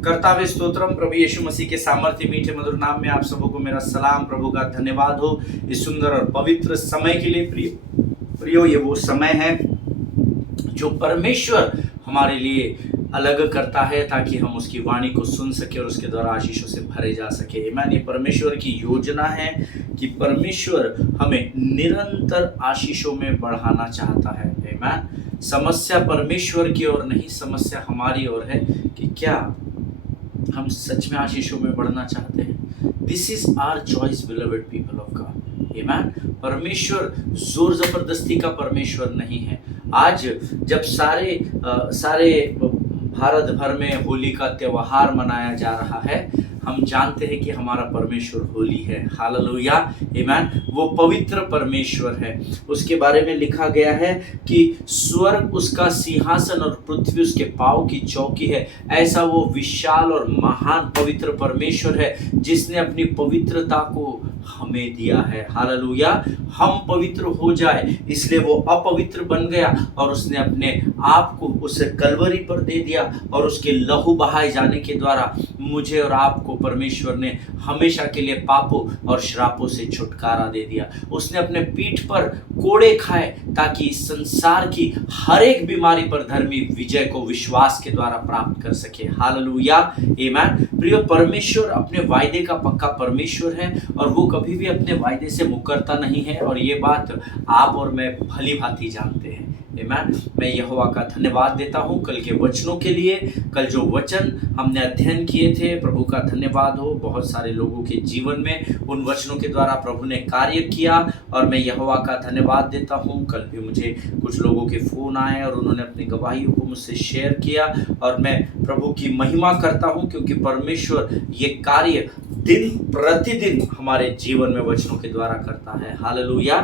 कर्तावे स्तोत्रम। प्रभु यीशु मसीह के सामर्थ्य मीठे मधुर नाम में आप सबों को मेरा सलाम। प्रभु का धन्यवाद हो इस सुंदर और पवित्र समय के लिए। प्रियो, ये वो समय है जो परमेश्वर हमारे लिए अलग करता है ताकि हम उसकी वाणी को सुन सके और उसके द्वारा आशीषों से भरे जा सके। आमीन। ये परमेश्वर की योजना है कि परमेश्वर हमें निरंतर आशीषों में बढ़ाना चाहता है। आमीन। समस्या परमेश्वर की ओर नहीं, समस्या हमारी ओर है कि क्या हम सच में आशीषों में बढ़ना चाहते हैं। This is our choice beloved people of God. आमीन। परमेश्वर जोर जबरदस्ती का परमेश्वर नहीं है। आज जब सारे भारत भर में होली का त्योहार मनाया जा रहा है, हम जानते हैं कि हमारा परमेश्वर होली है। हालेलुया। आमीन। वो पवित्र परमेश्वर है। उसके बारे में लिखा गया है कि स्वर्ग उसका सिंहासन और पृथ्वी उसके पाँव की चौकी है। ऐसा वो विशाल और महान पवित्र परमेश्वर है जिसने अपनी पवित्रता को हमें दिया है। हालेलुया। हम पवित्र हो जाए इसलिए वो अपवित्र बन गया और उसने अपने आप को उस कलवरी पर दे दिया और उसके लहू बहाए जाने के द्वारा मुझे और आपको परमेश्वर ने हमेशा के लिए पापों और श्रापों से छुटकारा दे दिया। उसने अपने पीठ पर कोड़े खाए ताकि इस संसार की हर एक बीमारी पर धर्मी विजय को विश्वास के द्वारा प्राप्त कर सके। हालेलुया। आमीन। प्रिय, परमेश्वर अपने वायदे का पक्का परमेश्वर है और वो कभी भी अपने वायदे से मुकरता नहीं है और ये बात आप और मैं भली भांति जानते हैं। आमीन। मैं यहोवा का धन्यवाद देता हूँ कल के वचनों के लिए। कल जो वचन हमने अध्ययन किए थे, प्रभु का धन्यवाद हो, बहुत सारे लोगों के जीवन में उन वचनों के द्वारा प्रभु ने कार्य किया और मैं यहोवा का धन्यवाद देता हूँ। कल भी मुझे कुछ लोगों के फ़ोन आए और उन्होंने अपनी गवाहियों को मुझसे शेयर किया और मैं प्रभु की महिमा करता हूँ क्योंकि परमेश्वर ये कार्य दिन प्रतिदिन हमारे जीवन में वचनों के द्वारा करता है। हालेलुया।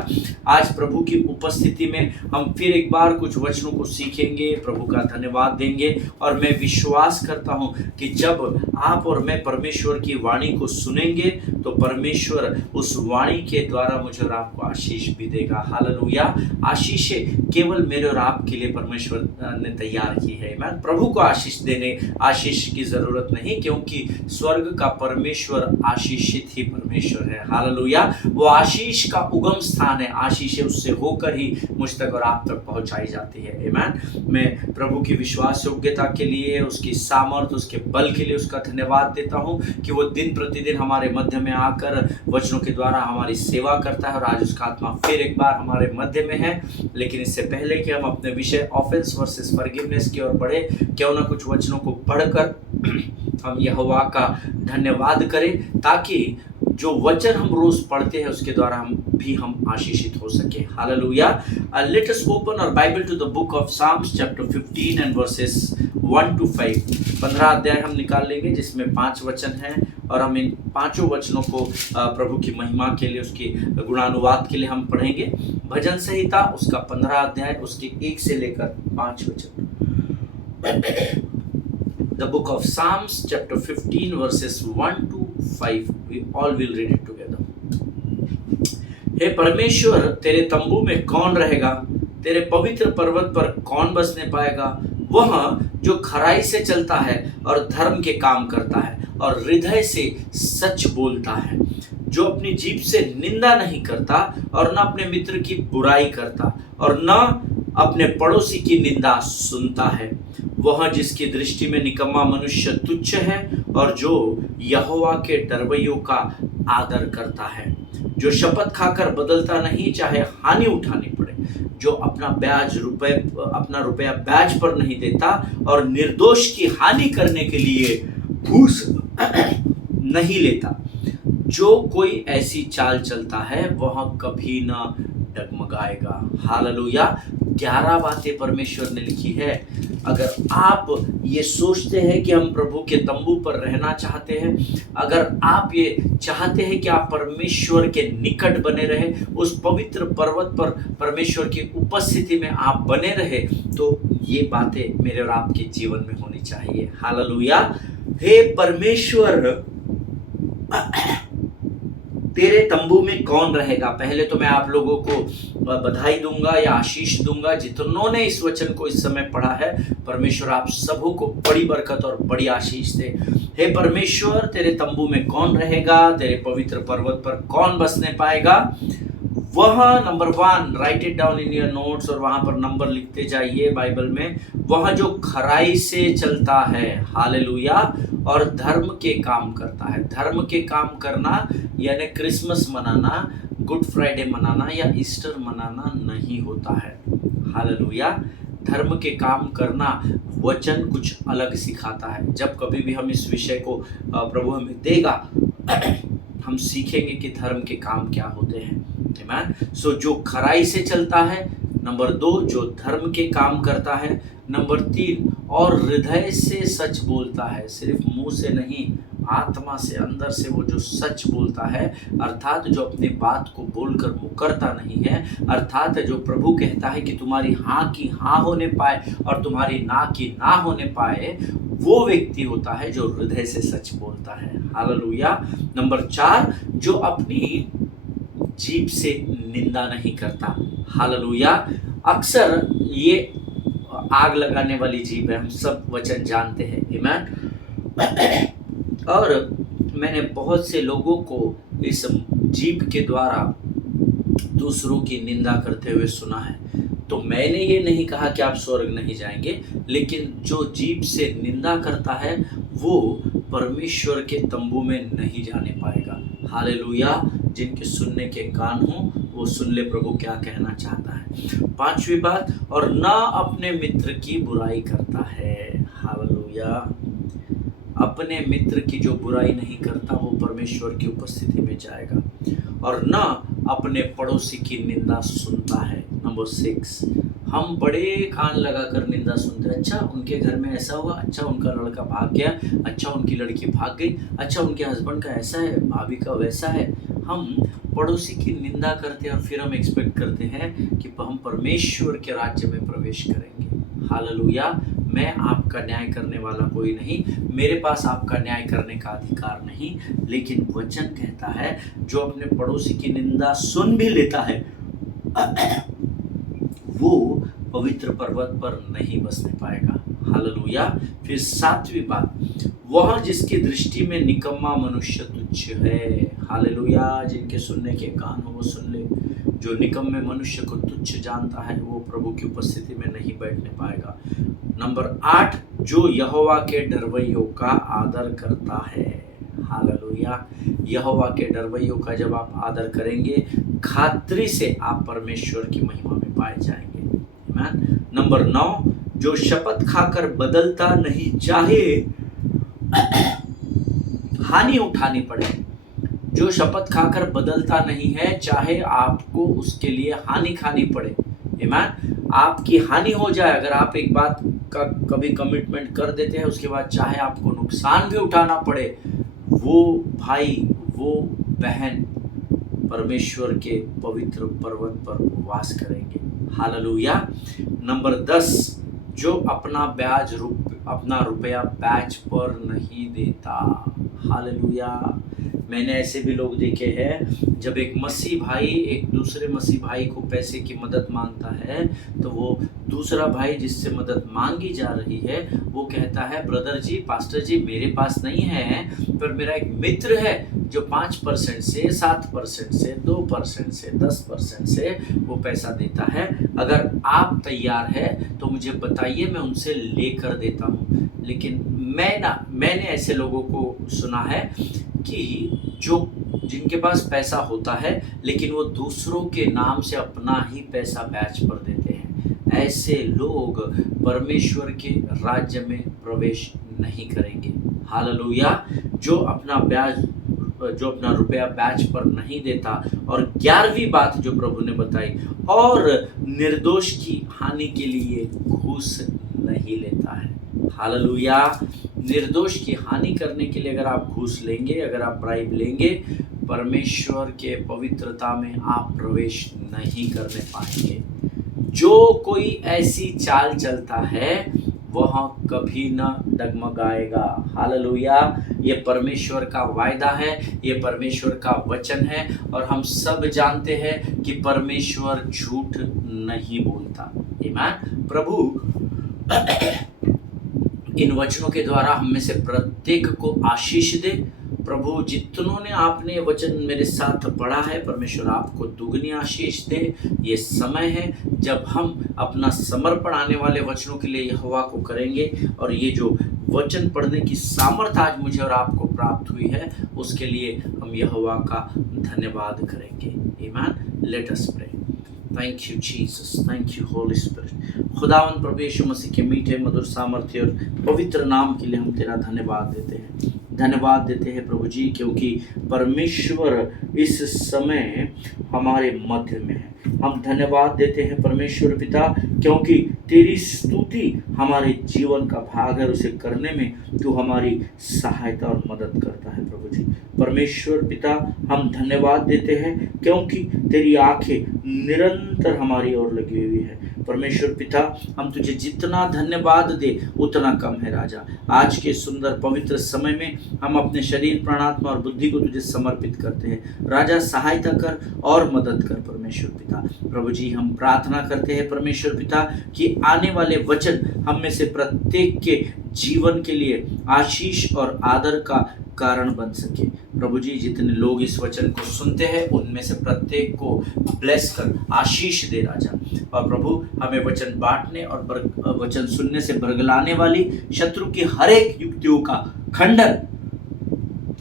आज प्रभु की उपस्थिति में हम फिर एक बार कुछ वचनों को सीखेंगे, प्रभु का धन्यवाद देंगे और मैं विश्वास करता हूं कि जब आप और मैं परमेश्वर की वाणी को सुनेंगे तो परमेश्वर उस वाणी के द्वारा मुझे और आपको आशीष भी देगा। हालेलुया। आशीषें केवल मेरे और आपके लिए परमेश्वर ने तैयार की है। मैं प्रभु को आशीष देने आशीष की जरूरत नहीं क्योंकि स्वर्ग का परमेश्वर आशीषित ही परमेश्वर है। हालेलुया। वो आशीष का उगम स्थान है। आशीषें उससे होकर ही मुझ तक और आप तक पहुंचाई जाती है। आमीन। मैं प्रभु की विश्वास योग्यता के लिए, उसकी सामर्थ, उसके बल के लिए उसका धन्यवाद देता हूं कि वो दिन प्रतिदिन हमारे मध्य में आकर वचनों के द्वारा हमारी सेवा करता है और आज उसका आत्मा फिर एक बार हमारे मध्य में है। लेकिन इससे पहले कि हम अपने विषय ऑफेंस वर्सेस फॉरगिवनेस की ओर बढ़े, क्यों ना कुछ वचनों को पढ़कर हम यहोवा का धन्यवाद करें ताकि जो वचन हम रोज पढ़ते हैं उसके द्वारा हम आशीषित हो सके। हालेलुया। Let us open our Bible to the book of Psalms chapter 15 and verses 1 to 5। 15 अध्याय हम निकाल लेंगे जिसमें 5 वचन हैं और हम इन 5 वचनों को प्रभु की महिमा के लिए, उसकी गुणानुवाद के लिए हम पढ़ेंगे। भजन संहिता उसका 15 अध्याय उसके 1 से लेकर 5 वचन। The book of Psalms chapter 15 verses 1 to 5. We all will read it together. हे परमेश्वर, तेरे तंबू में कौन रहेगा? तेरे पवित्र पर्वत पर कौन बसने पाएगा? वह जो खराई से चलता है और धर्म के काम करता है और हृदय से सच बोलता है, जो अपनी जीभ से निंदा नहीं करता और न अपने मित्र की बुराई करता और न अपने पड़ोसी की निंदा सुनता है। वह जिसकी दृष्टि में निकम्मा मनुष्य तुच्छ है और जो यहोवा के डरवैयों का आदर करता है, जो शपथ खाकर बदलता नहीं चाहे हानि उठानी पड़े, जो अपना रुपया ब्याज पर नहीं देता और निर्दोष की हानि करने के लिए घूस नहीं लेता। जो कोई ऐसी चाल चलता है वह कभी ना डगमगाएगा। हालेलुया। 11 बातें परमेश्वर ने लिखी है। अगर आप ये सोचते हैं कि हम प्रभु के तंबू पर रहना चाहते हैं, अगर आप ये चाहते हैं कि आप परमेश्वर के निकट बने रहे, उस पवित्र पर्वत पर परमेश्वर की उपस्थिति में आप बने रहे, तो ये बातें मेरे और आपके जीवन में होनी चाहिए। हालेलुया। हे परमेश्वर, तेरे तंबू में कौन रहेगा। पहले तो मैं आप लोगों को बधाई दूंगा या आशीष दूंगा जितनों ने इस वचन को इस समय पढ़ा है। परमेश्वर आप सबों को बड़ी बरकत और बड़ी आशीष दे। हे परमेश्वर, तेरे तंबू में कौन रहेगा, तेरे पवित्र पर्वत पर कौन बसने पाएगा। वह number 1, right it down in your notes, और वहां पर नंबर लिखते जाइए बाइबल में। वह जो खराई से चलता है, हालेलुया, और धर्म के काम करता है। धर्म के काम करना यानी क्रिसमस मनाना, गुड फ्राइडे मनाना या ईस्टर मनाना नहीं होता है। हालेलुया। धर्म के काम करना वचन कुछ अलग सिखाता है। जब कभी भी हम इस विषय को प्रभु हमें देगा, हम सीखेंगे कि धर्म के काम क्या होते हैं। आमीन। सो जो खराई से चलता है, नंबर 2 जो धर्म के काम करता है, नंबर 3 और हृदय से सच बोलता है। सिर्फ मुंह से नहीं, आत्मा से, अंदर से वो जो सच बोलता है, अर्थात जो अपनी बात को बोलकर मुकरता नहीं है, अर्थात जो प्रभु कहता है कि तुम्हारी हाँ की हाँ होने पाए और तुम्हारी ना की ना होने पाए, वो व्यक्ति होता है जो हृदय से सच बोलता है। हालेलुया। नंबर 4 जो अपनी जीभ से निंदा नहीं करता। हालेलुया। अक्सर ये आग लगाने वाली जीभ है, हम सब वचन जानते हैं। आमीन। और मैंने बहुत से लोगों को इस जीभ के द्वारा दूसरों की निंदा करते हुए सुना है। तो मैंने ये नहीं कहा कि आप स्वर्ग नहीं जाएंगे, लेकिन जो जीभ से निंदा करता है वो परमेश्वर के तंबू में नहीं जाने पाएगा। हालेलुया। जिनके सुनने के कान हो वो सुन ले प्रभु क्या कहना चाहता है। 5वीं बात, और ना अपने मित्र की बुराई करता है। हालेलुया। अपने मित्र की जो बुराई नहीं करता वो परमेश्वर की उपस्थिति में जाएगा। और ना अपने पड़ोसी की निंदा सुनता है। नंबर 6 हम बड़े कान लगाकर निंदा सुनते हैं। अच्छा उनके घर में ऐसा हुआ, अच्छा उनका लड़का भाग गया, अच्छा उनकी लड़की भाग गई, अच्छा उनके हस्बैंड का ऐसा है, भाभी का वैसा है। हम पड़ोसी की निंदा करते हैं और फिर हम एक्सपेक्ट करते हैं कि हम परमेश्वर के राज्य में प्रवेश करेंगे। हालेलुया। मैं आपका न्याय करने वाला कोई नहीं, मेरे पास आपका न्याय करने का अधिकार नहीं, लेकिन वचन कहता है जो अपने पड़ोसी की निंदा सुन भी लेता है वो पवित्र पर्वत पर नहीं बसने पाएगा। हालेलुया। फिर 7वीं बात, वह जिसकी दृष्टि में निकम्मा मनुष्य तुच्छ है। हालेलुया। जिनके सुनने के कान हो वो सुन ले। जो निकम्मे मनुष्य को तुच्छ जानता है वो प्रभु की उपस्थिति में नहीं बैठने पाएगा। नंबर 8 जो यहोवा के डरवैयों का आदर करता है। हालेलुया। यहोवा के डरवैयों का जब आप आदर करेंगे, खातरी से आप परमेश्वर की महिमा में पाए जाएंगे। आमीन। नंबर 9 जो शपथ खाकर बदलता नहीं, चाहे हानि उठानी पड़े। जो शपथ खाकर बदलता नहीं है, चाहे आपको उसके लिए हानि खानी पड़े। आमीन। आपकी हानि हो जाए, अगर आप एक बात का कभी कमिटमेंट कर देते हैं, उसके बाद चाहे आपको नुकसान भी उठाना पड़े, वो भाई वो बहन परमेश्वर के पवित्र पर्वत पर वास करेंगे। हालेलुया। नंबर 10 जो अपना रुपया ब्याज पर नहीं देता। हालेलुया। मैंने ऐसे भी लोग देखे हैं, जब एक मसीह भाई एक दूसरे मसीह भाई को पैसे की मदद मांगता है तो वो दूसरा भाई जिससे मदद मांगी जा रही है वो कहता है, ब्रदर जी, पास्टर जी, मेरे पास नहीं है, पर मेरा एक मित्र है जो 5% से, 7% से, 2% से, 10% से वो पैसा देता है। अगर आप तैयार है तो मुझे बताइए, मैं उनसे लेकर देता हूँ। लेकिन मैंने ऐसे लोगों को सुना है कि जिनके पास पैसा होता है लेकिन वो दूसरों के नाम से अपना ही पैसा ब्याज पर देते हैं। ऐसे लोग परमेश्वर के राज्य में प्रवेश नहीं करेंगे। हालेलुया। जो अपना रुपया ब्याज पर नहीं देता। और 11वीं बात जो प्रभु ने बताई, और निर्दोष की हानि के लिए घूस नहीं लेता है। हालेलुया। निर्दोष की हानि करने के लिए अगर आप घूस लेंगे, अगर आप ब्राइब लेंगे, परमेश्वर के पवित्रता में आप प्रवेश नहीं करने पाएंगे। जो कोई ऐसी चाल चलता है वह कभी न डगमगाएगा। हालेलुया। ये परमेश्वर का वायदा है, ये परमेश्वर का वचन है, और हम सब जानते हैं कि परमेश्वर झूठ नहीं बोलता। आमीन। प्रभु इन वचनों के द्वारा हम में से प्रत्येक को आशीष दे। प्रभु जितनों ने आपने वचन मेरे साथ पढ़ा है, परमेश्वर आपको दुगनी आशीष दे। ये समय है जब हम अपना समर्पण आने वाले वचनों के लिए यहोवा को करेंगे, और ये जो वचन पढ़ने की सामर्थ आज मुझे और आपको प्राप्त हुई है, उसके लिए हम यहोवा का धन्यवाद करेंगे। आमीन। Let us pray. Thank you Jesus, thank you Holy Spirit. खुदावंद प्रभु यीशु मसीह के मीठे मधुर सामर्थ्य और पवित्र नाम के लिए हम तेरा धन्यवाद देते हैं। धन्यवाद देते हैं प्रभु जी, क्योंकि परमेश्वर इस समय हमारे मध्य में है। हम धन्यवाद देते हैं परमेश्वर पिता, क्योंकि तेरी स्तुति हमारे जीवन का भाग है, उसे करने में तू हमारी सहायता और मदद करता है। प्रभु जी परमेश्वर पिता, हम धन्यवाद देते हैं क्योंकि तेरी आंखें निरंतर हमारी ओर लगी हुई है। परमेश्वर पिता, हम तुझे जितना धन्यवाद दे उतना कम है। राजा, आज के सुंदर पवित्र समय में हम अपने शरीर, प्राणात्मा और बुद्धि को तुझे समर्पित करते हैं। राजा, सहायता कर और मदद कर परमेश्वर पिता। प्रभु जी हम प्रार्थना करते हैं परमेश्वर पिता कि आने वाले वचन हम में से प्रत्येक के जीवन के लिए आशीष और आदर का कारण बन सके। प्रभु जी जितने लोग इस वचन को सुनते हैं, उनमें से प्रत्येक को ब्लेस कर, आशीष दे राजा। और प्रभु हमें वचन बांटने और वचन सुनने से बरगलाने वाली शत्रु की हर एक युक्तियों का खंडन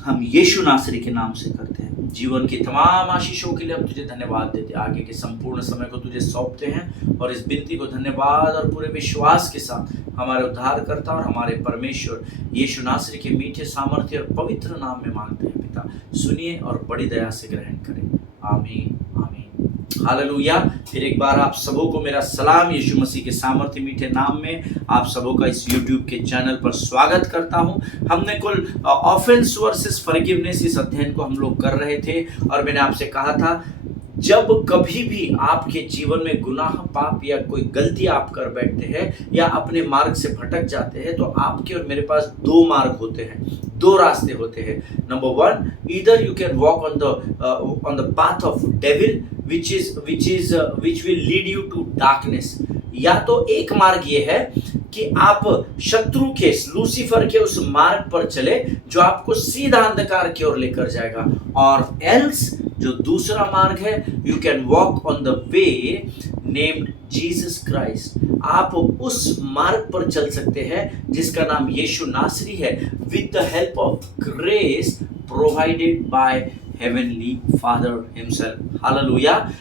हम यीशु नासरी के नाम से करते हैं। जीवन की तमाम आशीषों के लिए हम तुझे धन्यवाद देते हैं। आगे के संपूर्ण समय को तुझे सौंपते हैं, और इस विनती को धन्यवाद और पूरे विश्वास के साथ हमारे उद्धारकर्ता और हमारे परमेश्वर यीशु नासरी के मीठे सामर्थ्य और पवित्र नाम में मांगते हैं पिता। सुनिए और बड़ी दया से ग्रहण करें। आमीन, आमीन, हालेलुया। फिर एक बार आप सबों को मेरा सलाम। यीशु मसीह के सामर्थ्य मीठे नाम में आप सबों का इस YouTube के चैनल पर स्वागत करता हूं। हमने कुल ऑफेंस वर्सेस फॉरगिवनेस इस अध्ययन को हम लोग कर रहे थे, और मैंने आपसे कहा था जब कभी भी आपके जीवन में गुनाह, पाप या कोई गलती आप कर बैठते हैं या अपने मार्ग से भटक जाते हैं, तो आपके और मेरे पास दो मार्ग होते हैं, दो रास्ते होते हैं। Number one, either you can walk on the path of devil which will lead you to darkness। या तो एक मार्ग ये है कि आप शत्रु के, लूसीफर के उस मार्ग पर चले जो आपको सीधा अंधकार की ओर लेकर जाएगा, और एल्स जो दूसरा मार्ग है, you can walk on the way named Jesus Christ. आप उस मार्ग पर चल सकते हैं जिसका नाम यीशु नासरी है, with the help of grace provided by heavenly father himself. Hallelujah.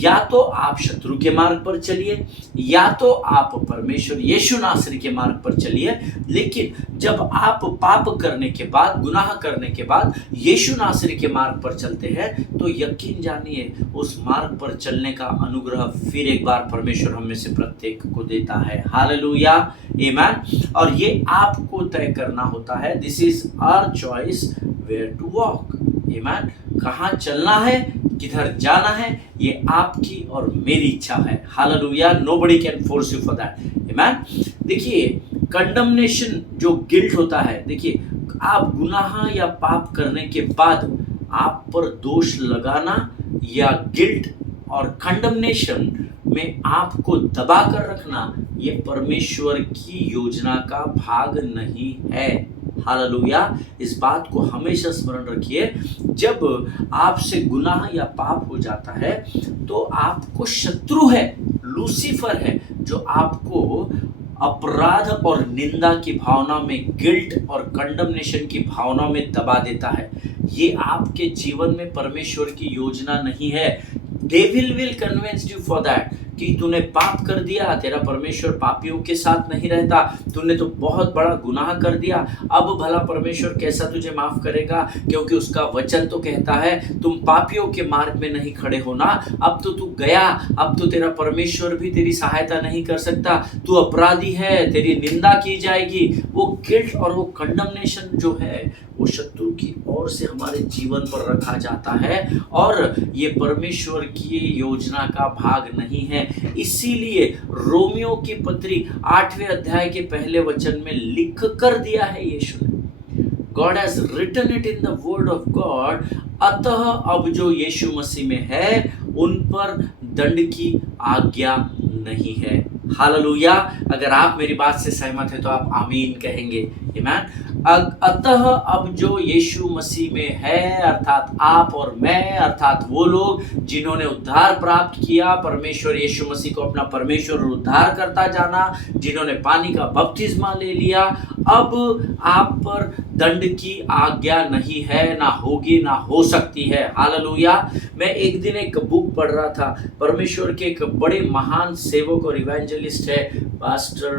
या तो आप शत्रु के मार्ग पर चलिए, या तो आप परमेश्वर यीशु नासरी के मार्ग पर चलिए। लेकिन जब आप पाप करने के बाद, गुनाह करने के बाद यीशु नासरी के मार्ग पर चलते हैं, तो यकीन जानिए उस मार्ग पर चलने का अनुग्रह फिर एक बार परमेश्वर हम में से प्रत्येक को देता है। हालेलुया, आमीन। और ये आपको तय करना होता है। This is our choice where to walk. आमीन। कहाँ चलना है, किधर जाना है, ये आपकी और मेरी इच्छा है। Hallelujah. Nobody can force you for that. आमीन। देखिए, कंडमनेशन जो गिल्ट होता है, देखिए आप गुनाह या पाप करने के बाद आप पर दोष लगाना या गिल्ट और कंडमनेशन में आपको दबा कर रखना, ये परमेश्वर की योजना का भाग नहीं है। हालेलुया। इस बात को हमेशा स्मरण रखिए, जब आपसे गुनाह या पाप हो जाता है तो आपको शत्रु है, लूसीफर है, जो आपको अपराध और निंदा की भावना में, गिल्ट और कंडमनेशन की भावना में दबा देता है। ये आपके जीवन में परमेश्वर की योजना नहीं है। Devil will convince you for that कि तूने पाप कर दिया, तेरा परमेश्वर पापियों के साथ नहीं रहता, तूने तो बहुत बड़ा गुनाह कर दिया, अब भला परमेश्वर कैसा तुझे माफ करेगा, क्योंकि उसका वचन तो कहता है तुम पापियों के मार्ग में नहीं खड़े होना। अब तो तू गया, अब तो तेरा परमेश्वर भी तेरी सहायता नहीं कर सकता, तू अपराधी है, तेरी निंदा की जाएगी। वो गिल्ट और वो कंडमनेशन जो है, वो शत्रु की ओर से हमारे जीवन पर रखा जाता है, और ये परमेश्वर की योजना का भाग नहीं है। हैं। इसीलिए रोमियो की पत्री 8वें अध्याय के पहले वचन में लिख कर दिया है यीशु ने, God has written it in the word of God। अतः अब जो यीशु मसीह में है उन पर दंड की आज्ञा नहीं है। हालेलुया। अगर आप मेरी बात से सहमत है तो आप आमीन कहेंगे। आमीन। अतः अब जो यीशु मसीह में है, अर्थात आप और मैं, अर्थात वो लोग जिन्होंने उद्धार प्राप्त किया, परमेश्वर यीशु मसीह को अपना परमेश्वर और उद्धार करता जाना, जिन्होंने पानी का बपतिस्मा ले लिया, अब आप पर दंड की आज्ञा नहीं है, ना होगी, ना हो सकती है। हालेलुया। मैं एक दिन एक बुक पढ़ रहा था, परमेश्वर के एक बड़े महान सेवक और इवेंजलिस्ट है, पास्टर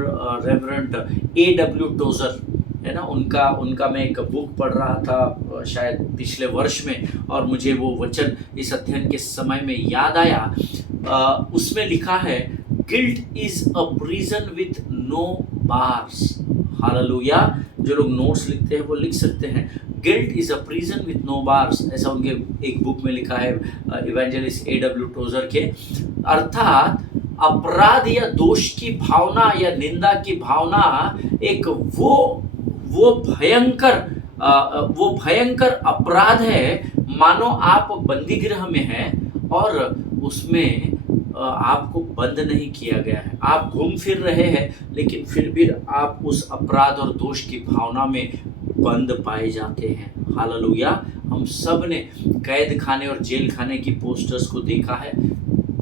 रेवरेंड A.W. टोजर है ना, उनका मैं एक बुक पढ़ रहा था शायद पिछले वर्ष में, और मुझे वो वचन इस अध्ययन के समय में याद आया। उसमें लिखा है, guilt is a prison with no bars. हालेलुया। जो लोग नोट्स लिखते हैं वो लिख सकते हैं, guilt is a prison with no bars, ऐसा उनके एक बुक में लिखा है इवेंजलिस्ट A.W. टोजर के। अर्थात अपराध या दोष की भावना या निंदा की भावना एक वो भयंकर अपराध है, मानो आप बंदी गृह में हैं और उसमें आपको बंद नहीं किया गया है, आप घूम फिर रहे हैं, लेकिन फिर भी आप उस अपराध और दोष की भावना में बंद पाए जाते हैं। हालेलुया। हम सब ने कैद खाने और जेल खाने की पोस्टर्स को देखा है,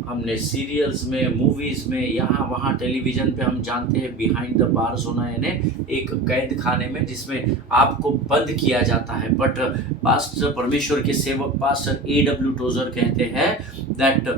हमने सीरियल्स में, मूवीज में, यहाँ वहाँ टेलीविजन पे हम जानते हैं बिहाइंड द बार्स होना, यानी एक कैद खाने में जिसमें आपको बंद किया जाता है। बट पास्टर, परमेश्वर के सेवक पास्टर A.W. टोजर कहते हैं that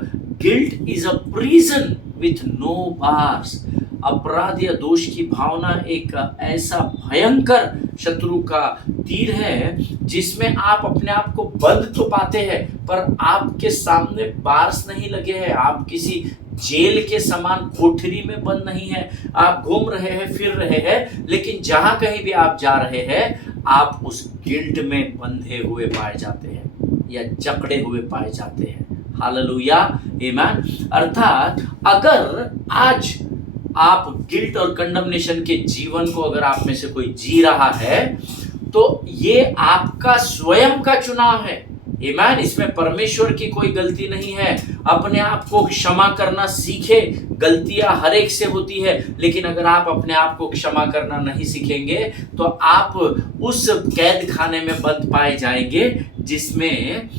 guilt is a prison with no bars. अपराध या दोष की भावना एक ऐसा भयंकर शत्रु का तीर है जिसमें आप अपने आप को बंद तो पाते हैं, पर आपके सामने बार्स नहीं लगे हैं, आप किसी जेल के समान कोठरी में बंद नहीं है, आप घूम रहे हैं, फिर रहे हैं, लेकिन जहां कहीं भी आप जा रहे हैं आप उस गिल्ट में बंधे हुए पाए जाते हैं या जकड़े हुए पाए जाते हैं। हालेलुया। आमीन। अर्थात अगर आज आप गिल्ट और कंडमनेशन के जीवन को अगर आप में से कोई जी रहा है तो ये आपका स्वयं का चुनाव है। आमीन। इसमें परमेश्वर की कोई गलती नहीं है। अपने आप को क्षमा करना सीखे। गलतियां हर एक से होती है, लेकिन अगर आप अपने आप को क्षमा करना नहीं सीखेंगे तो आप उस कैद खाने में बंद पाए जाएंगे जिसमें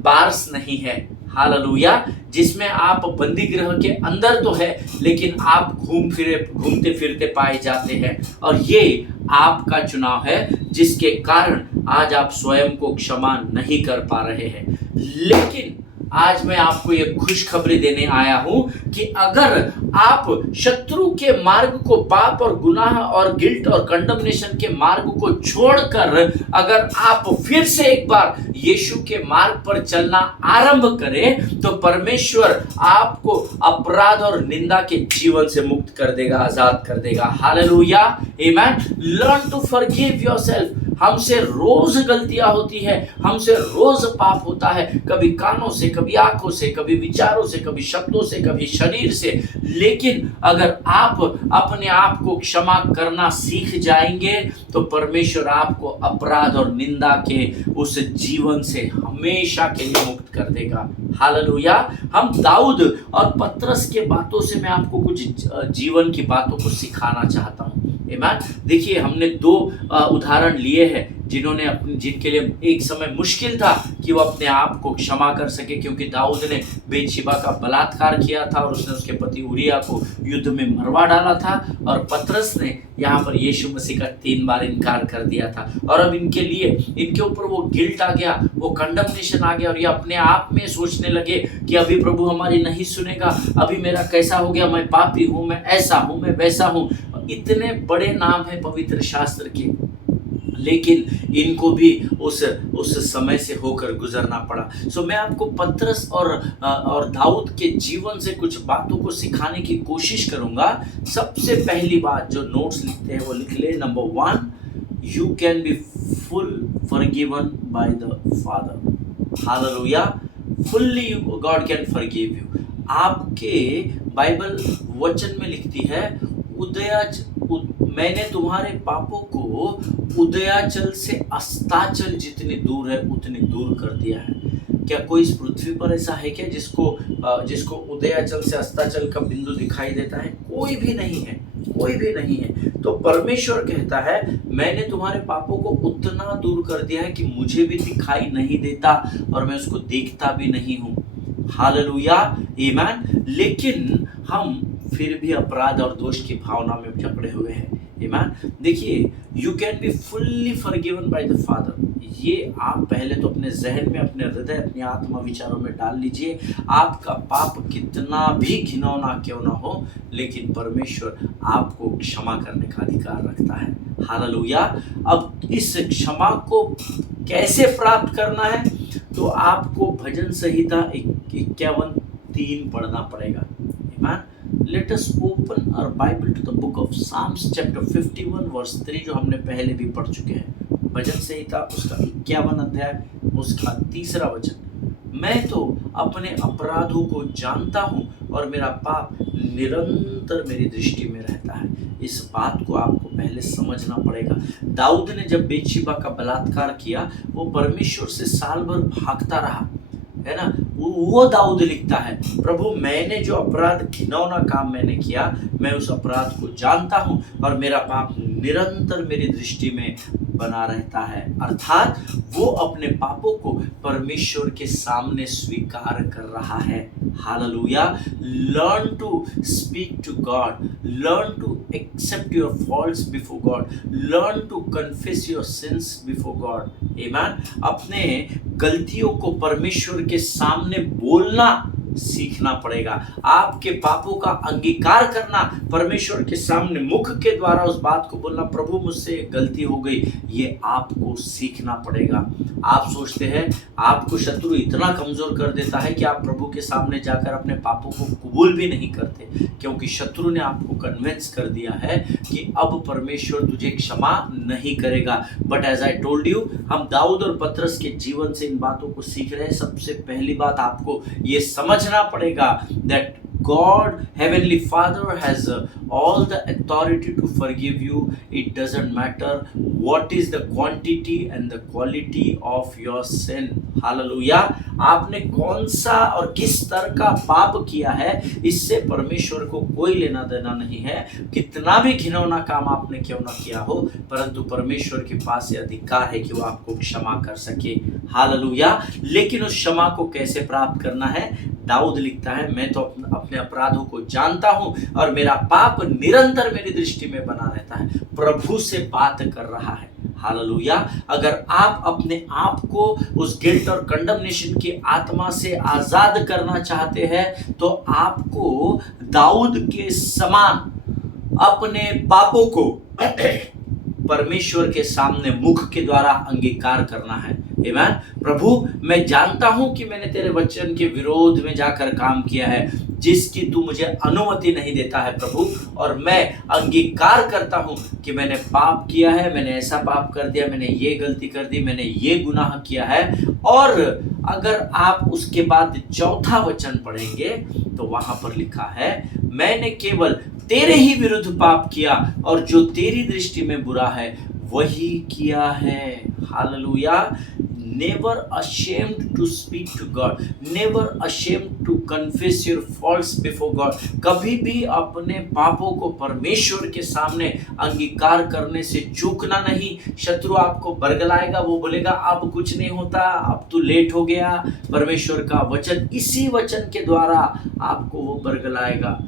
बार्स नहीं है। हालेलुया। जिसमें आप बंदी गृह के अंदर तो है, लेकिन आप घूमते फिरते पाए जाते हैं, और ये आपका चुनाव है जिसके कारण आज आप स्वयं को क्षमा नहीं कर पा रहे हैं। लेकिन आज मैं आपको ये खुशखबरी देने आया हूं कि अगर आप शत्रु के मार्ग को, पाप और गुनाह और गिल्ट और कंडमनेशन के मार्ग को छोड़कर अगर आप फिर से एक बार यीशु के मार्ग पर चलना आरंभ करें तो परमेश्वर आपको अपराध और निंदा के जीवन से मुक्त कर देगा, आजाद कर देगा। हालेलुया। आमीन। Learn to forgive yourself. हमसे रोज गलतियां होती है, हमसे रोज पाप होता है, कभी कानों से, कभी आंखों से, कभी विचारों से, कभी शब्दों से, कभी शरीर से। लेकिन अगर आप अपने आप को क्षमा करना सीख जाएंगे तो परमेश्वर आपको अपराध और निंदा के उस जीवन से हमेशा के लिए मुक्त कर देगा। हालेलुया। हम दाऊद और पतरस के बातों से मैं आपको कुछ जीवन की बातों को सिखाना चाहता हूँ। आमीन। देखिए, हमने दो उदाहरण लिए हैं जिनके लिए एक समय मुश्किल था कि वो अपने आप को क्षमा कर सके, क्योंकि दाऊद ने बेतशेबा का बलात्कार किया था और उसने उसके पति उरिया को युद्ध में मरवा डाला था, और पतरस ने यहाँ पर यीशु मसीह का 3 बार इनकार कर दिया था। और अब इनके ऊपर वो गिल्ट आ गया, वो कंडमनेशन आ गया, और ये अपने आप में सोचने लगे कि अभी प्रभु हमारी नहीं सुनेगा, अभी मेरा कैसा हो गया, मैं पापी हूँ, मैं ऐसा हूँ, मैं वैसा हूँ। इतने बड़े नाम है पवित्र शास्त्र के, लेकिन इनको भी उस समय से होकर गुजरना पड़ा। सो मैं आपको पतरस और दाऊद के जीवन से कुछ बातों को सिखाने की कोशिश करूंगा। सबसे पहली बात जो नोट्स लिखते हैं वो लिख ले। Number 1, you can be full forgiven by the father. Hallelujah. Fully God can forgive you. आपके बाइबल वचन में लिखती है मैंने तुम्हारे पापों को उदयाचल से अस्ताचल जितनी दूर है उतनी दूर कर दिया है। क्या कोई इस पृथ्वी पर ऐसा है क्या जिसको उदयाचल से अस्ताचल का बिंदु दिखाई देता है? कोई भी नहीं है, कोई भी नहीं है। तो परमेश्वर कहता है मैंने तुम्हारे पापों को उतना दूर कर दिया है कि मुझे भी दिखाई नहीं देता और मैं उसको देखता भी नहीं हूँ। हालेलुया, आमीन। लेकिन हम फिर भी अपराध और दोष की भावना में जकड़े हुए हैं। आमीन। देखिए, you can be fully forgiven by the father. ये आप पहले तो अपने जहन में, अपने हृदय, अपनी आत्मा विचारों में डाल लीजिए। आपका पाप कितना भी घिनौना क्यों ना हो, लेकिन परमेश्वर आपको क्षमा करने का अधिकार रखता है। हालेलुया। अब इस क्षमा को कैसे प्राप्त करना है? तो आपको भजन संहिता 51:3 पढ़ना पड़ेगा। आमीन। Let us open our Bible to the book of Psalms chapter 51 verse 3, जो हमने पहले भी पढ़ चुके हैं। भजन संहिता उसका 51 अध्याय उसका 3 वचन। मैं तो अपने अपराधों को जानता हूँ और मेरा पाप निरंतर मेरी दृष्टि में रहता है। इस बात को आपको पहले समझना पड़ेगा। दाऊद ने जब बेतशेबा का बलात्कार किया, वो परमेश्वर से साल भर भागता रहा, है ना। वो दाऊद लिखता है, प्रभु मैंने जो अपराध, घिनौना काम मैंने किया, मैं उस अपराध को जानता हूँ और मेरा पाप निरंतर मेरी दृष्टि में बना रहता है। अर्थात वो अपने पापों को परमेश्वर के सामने स्वीकार कर रहा है। हालेलुया। Learn to speak to God, learn to accept your faults before God, learn to confess your sins before God. आमीन। अपने गलतियों को परमेश्वर के सामने बोलना सीखना पड़ेगा। आपके पापों का अंगीकार करना, परमेश्वर के सामने मुख के द्वारा उस बात को बोलना, प्रभु मुझसे गलती हो गई, ये आपको सीखना पड़ेगा। आप सोचते हैं आपको शत्रु इतना कमजोर कर देता है कि आप प्रभु के सामने जाकर अपने पापों को कबूल भी नहीं करते, क्योंकि शत्रु ने आपको कन्विंस कर दिया है कि अब परमेश्वर तुझे क्षमा नहीं करेगा। But as I told you, हम दाऊद और पतरस के जीवन से इन बातों को सीख रहे हैं। सबसे पहली बात आपको ये समझना पड़ेगा that God, Heavenly Father, has all the authority to forgive you. It doesn't matter what is the quantity and the quality of your sin. Hallelujah. आपने कौन सा और किस स्तर का पाप किया है, इससे परमेश्वर को कोई लेना देना नहीं है। कितना भी घिनौना काम आपने क्यों ना किया हो, परंतु परमेश्वर के पास ये अधिकार है कि वो आपको क्षमा कर सके। हालेलुया। लेकिन उस क्षमा को कैसे प्राप्त करना है? दाऊद लिखता है, मैं तो अपने अपराधों को जानता हूं और मेरा पाप निरंतर मेरी दृष्टि में बना रहता है। प्रभु से बात कर रहा है। हालेलुया। अगर आप अपने आप को उस गिल्ट और कंडमनेशन की आत्मा से आजाद करना चाहते हैं, तो आपको दाऊद के समान अपने पापों को परमेश्वर के सामने मुख के द्वारा अंगीकार करना है। आमीन। प्रभु मैं जानता हूं कि मैंने तेरे वचन के विरोध में जाकर काम किया है, जिसकी तू मुझे अनुमति नहीं देता है प्रभु, और मैं अंगीकार करता हूं कि मैंने पाप किया है, मैंने ऐसा पाप कर दिया, मैंने ये गलती कर दी, मैंने ये गुनाह किया है। और अगर आप उसके बाद 4था वचन पढ़ेंगे तो वहां पर लिखा है, मैंने केवल तेरे ही विरुद्ध पाप किया और जो तेरी दृष्टि में बुरा है वही किया है। Hallelujah. never ashamed to speak to God, never ashamed to confess your faults before God। कभी भी अपने पापों को परमेश्वर के सामने अंगीकार करने से चूकना नहीं। शत्रु आपको बरगलाएगा, वो बोलेगा अब कुछ नहीं होता, अब तू लेट हो गया। परमेश्वर का वचन, इसी वचन के द्वारा आपको वो बरगलाएगा।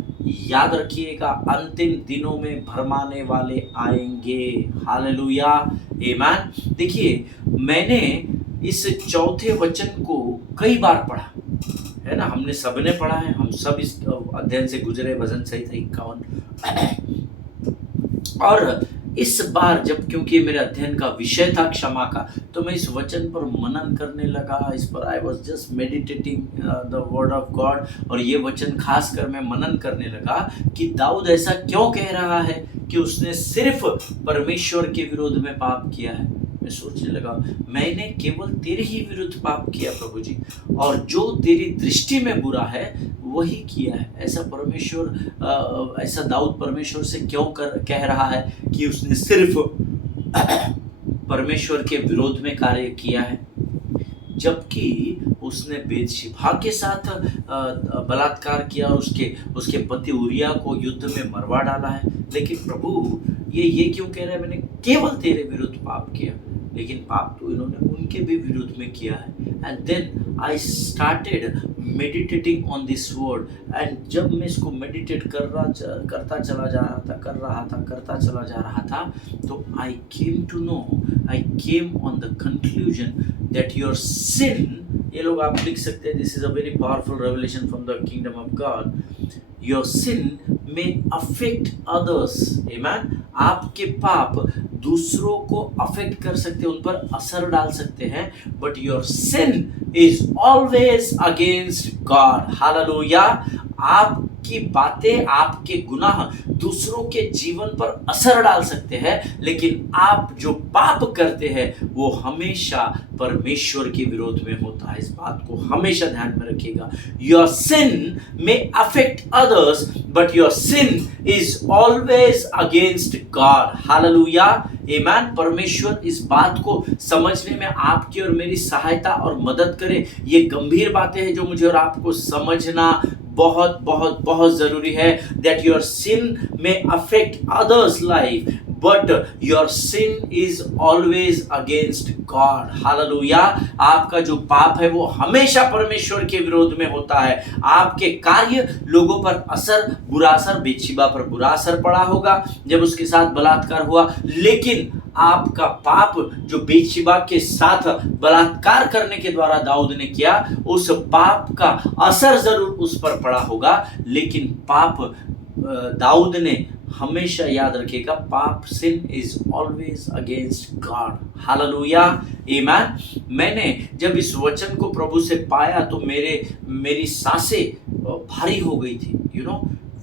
याद रखिएगा, अंतिम दिनों में भरमाने वाले आएंगे। हालेलुया। आमीन। देखिए, मैंने इस 4थे वचन को कई बार पढ़ा है ना, हमने सबने पढ़ा है, हम सब इस अध्ययन से गुजरे, भजन संहिता 51। और इस बार जब, क्योंकि मेरे अध्ययन का विषय था क्षमा का, तो मैं इस वचन पर मनन करने लगा। इस पर I was just meditating the word of God. और ये वचन खास कर मैं मनन करने लगा कि दाऊद ऐसा क्यों कह रहा है कि उसने सिर्फ परमेश्वर के विरोध में पाप किया है। मैं सोचने लगा, मैंने केवल तेरे ही विरुद्ध पाप किया प्रभु जी, और जो तेरी दृष्टि में बुरा है वही किया है। ऐसा परमेश्वर, ऐसा दाऊद परमेश्वर से क्यों कह रहा है कि उसने सिर्फ परमेश्वर के विरोध में कार्य किया है, जबकि उसने बेतशिबा के साथ बलात्कार किया और उसके पति उरिया को युद्ध में मरवा डाला है। लेकिन प्रभु ये क्यों कह रहा है, मैंने केवल तेरे विरुद्ध पाप किया। लेकिन पाप तो इन्होंने उनके भी विरुद्ध में किया है। And then I started meditating on this word, and जब मैं इसको मेडिटेट करता चला जा रहा था, तो I came on the conclusion that your sin, ये लोग आप लिख सकते हैं, this is a very powerful revelation from the kingdom of God, your sin may affect others. आमेन। आपके पाप दूसरों को अफेक्ट कर सकते हैं, उन पर असर डाल सकते हैं, but your sin is always against God. हालेलुया। आपकी बातें, आपके गुनाह दूसरों के जीवन पर असर डाल सकते हैं, लेकिन आप जो पाप करते हैं वो हमेशा परमेश्वर के विरोध में होता है। इस बात को हमेशा ध्यान में रखिएगा। Your sin may affect others, but your sin is always against God. Hallelujah. Amen. परमेश्वर इस बात को समझने में आपकी और मेरी सहायता और मदद करे। ये गंभीर बातें हैं जो मुझे और आपको समझना बहुत बहुत बहुत जरूरी है। That your sin may affect others life, but your sin is always against God. हालेलुया। आपका जो पाप है वो हमेशा परमेश्वर के विरोध में होता है। आपके कार्य लोगों पर बुरा असर, बेतशिबा पर बुरा असर पड़ा होगा जब उसके साथ बलात्कार हुआ, लेकिन आपका पाप जो बेतशिबा के साथ बलात्कार करने के द्वारा दाऊद ने किया, उस पाप का असर जरूर उस पर पड़ा होगा, लेकिन पाप दाऊद ने हमेशा याद रखिएगा, पाप, sin is always against God. Hallelujah. Amen. मैंने जब इस वचन को प्रभु से पाया तो मेरी सांसें भारी हो गई थी।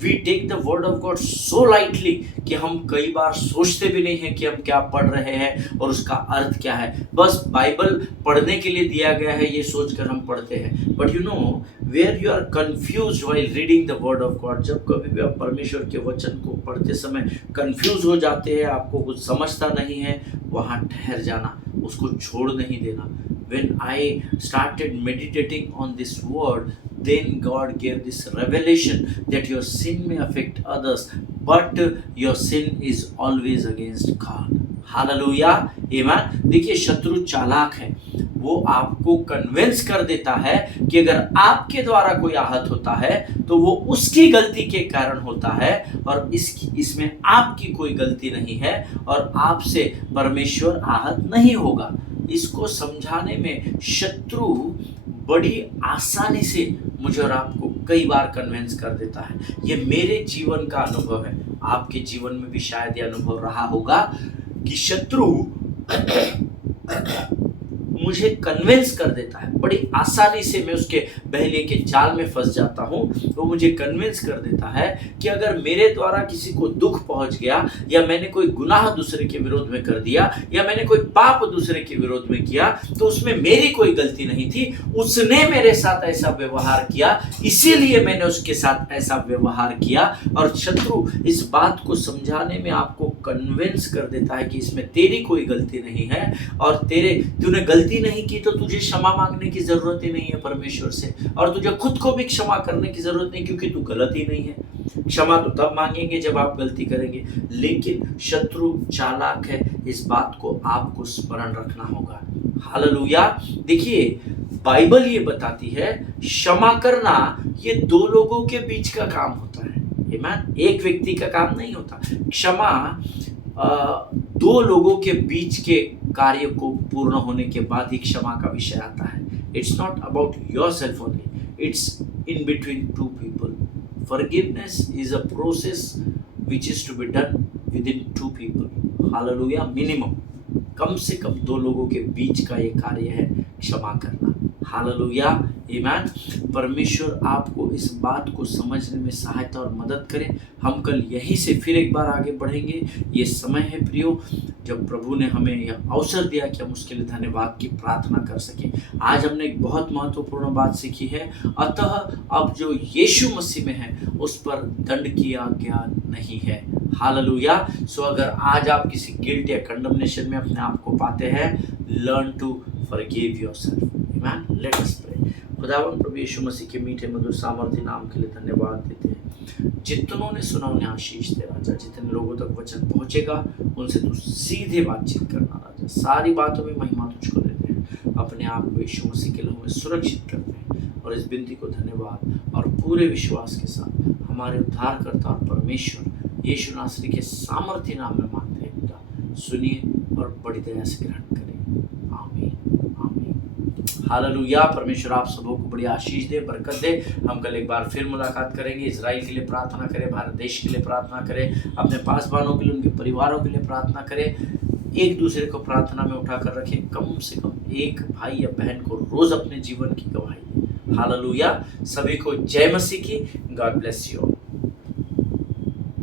We take the word of God so lightly कि हम कई बार सोचते भी नहीं हैं कि हम क्या पढ़ रहे हैं और उसका अर्थ क्या है। बस बाइबल पढ़ने के लिए दिया गया है ये सोचकर हम पढ़ते हैं। But where you are confuse while reading the word of God, जब कभी भी आप परमेश्वर के वचन को पढ़ते समय कंफ्यूज हो जाते हैं, आपको कुछ समझता नहीं है, वहाँ ठहर जाना, उसको छोड़ नहीं देना। When I started meditating on this word, then God gave this revelation that your sin may affect others, but your sin is always against God. Hallelujah. Amen. देखिए, शत्रु चालाक है, वो आपको कन्विंस कर देता है कि अगर आपके द्वारा कोई आहत होता है तो वो उसकी गलती के कारण होता है, और इसमें आपकी कोई गलती नहीं है, और आपसे परमेश्वर आहत नहीं होगा। इसको समझाने में शत्रु बड़ी आसानी से मुझे और आपको कई बार कन्विंस कर देता है। ये मेरे जीवन का अनुभव है, आपके जीवन में भी शायद ये अनुभव रहा होगा कि शत्रु मुझे कन्विंस कर देता है, बड़ी आसानी से मैं उसके बहलिए के जाल में फंस जाता हूँ। वो मुझे कन्विंस कर देता है कि अगर मेरे द्वारा किसी को दुख पहुंच गया, या मैंने कोई गुनाह दूसरे के विरोध में कर दिया, या मैंने कोई पाप दूसरे के विरोध में किया, तो उसमें मेरी कोई गलती नहीं थी, उसने मेरे साथ ऐसा व्यवहार किया, इसीलिए मैंने उसके साथ ऐसा व्यवहार किया। और शत्रु इस बात को समझाने में आपको कन्विंस कर देता है कि इसमें तेरी कोई गलती नहीं है, और तूने गलती नहीं की तो तुझे क्षमा मांगने की जरूरत ही नहीं है परमेश्वर से, और तुझे खुद को भी क्षमा करने की जरूरत नहीं, क्योंकि तू गलत ही नहीं है। क्षमा तो तब मांगेंगे जब आप गलती करेंगे। लेकिन शत्रु चालाक है, इस बात को आपको स्मरण रखना होगा। हालेलुया। देखिए, बाइबल ये बताती है क्षमा करना ये दो लोगों के बीच का काम होता है। आमीन। एक व्यक्ति का काम नहीं होता। क्षमा दो लोगों के बीच के कार्य को पूर्ण होने के बाद ही क्षमा का विषय आता है। It's not about yourself only, it's in between two people. Forgiveness is a process which is to be done with in two people. Hallelujah. Minimum, कम से कम दो लोगों के बीच का ये कार्य है क्षमा करना। हालेलुया, आमीन। परमेश्वर आपको इस बात को समझने में सहायता और मदद करे। हम कल यहीं से फिर एक बार आगे बढ़ेंगे। ये समय है प्रियो, जब प्रभु ने हमें यह अवसर दिया कि हम उसके लिए धन्यवाद की प्रार्थना कर सकें। आज हमने एक बहुत महत्वपूर्ण बात सीखी है, अतः अब जो यीशु मसीह में है उस पर दंड की आज्ञा नहीं है। हालेलुया। सो अगर आज आप किसी गिल्ट या कंडमनेशन में अपने आप को पाते हैं, लर्न टू फॉरगिव योरसेल्फ। आमीन। Let us pray. खुदावंद प्रभु यीशु मसीह के मीठे मधुर सामर्थ्य नाम के लिए धन्यवाद देते हैं। जितनों ने सुना उन्हें आशीष दे राजा, जितने लोगों तक वचन पहुंचेगा उनसे तू सीधे बातचीत करना राजा। सारी बातों में महिमा तुझको देते हैं, अपने आप को यीशु मसीह के लहू में सुरक्षित करते हैं और इस विनती को धन्यवाद और पूरे विश्वास के साथ हमारे उद्धारकर्ता और परमेश्वर यीशु नासरी के सामर्थ्य नाम में मांगते हैं। पिता सुनिए और बड़ी दया से ग्रहण करें। आमीन, आमीन। हालेलुया। परमेश्वर आप सबों को बड़ी आशीष दे, बरकत दे। हम कल एक बार फिर मुलाकात करेंगे। इजराइल के लिए प्रार्थना करें, भारत देश के लिए प्रार्थना करें, अपने पासवानों के लिए, उनके परिवारों के लिए प्रार्थना करें। एक दूसरे को प्रार्थना में उठाकर रखें। कम से कम एक भाई या बहन को रोज अपने जीवन की गवाही दें। हालेलुया। सभी को जय मसीह की। God bless you.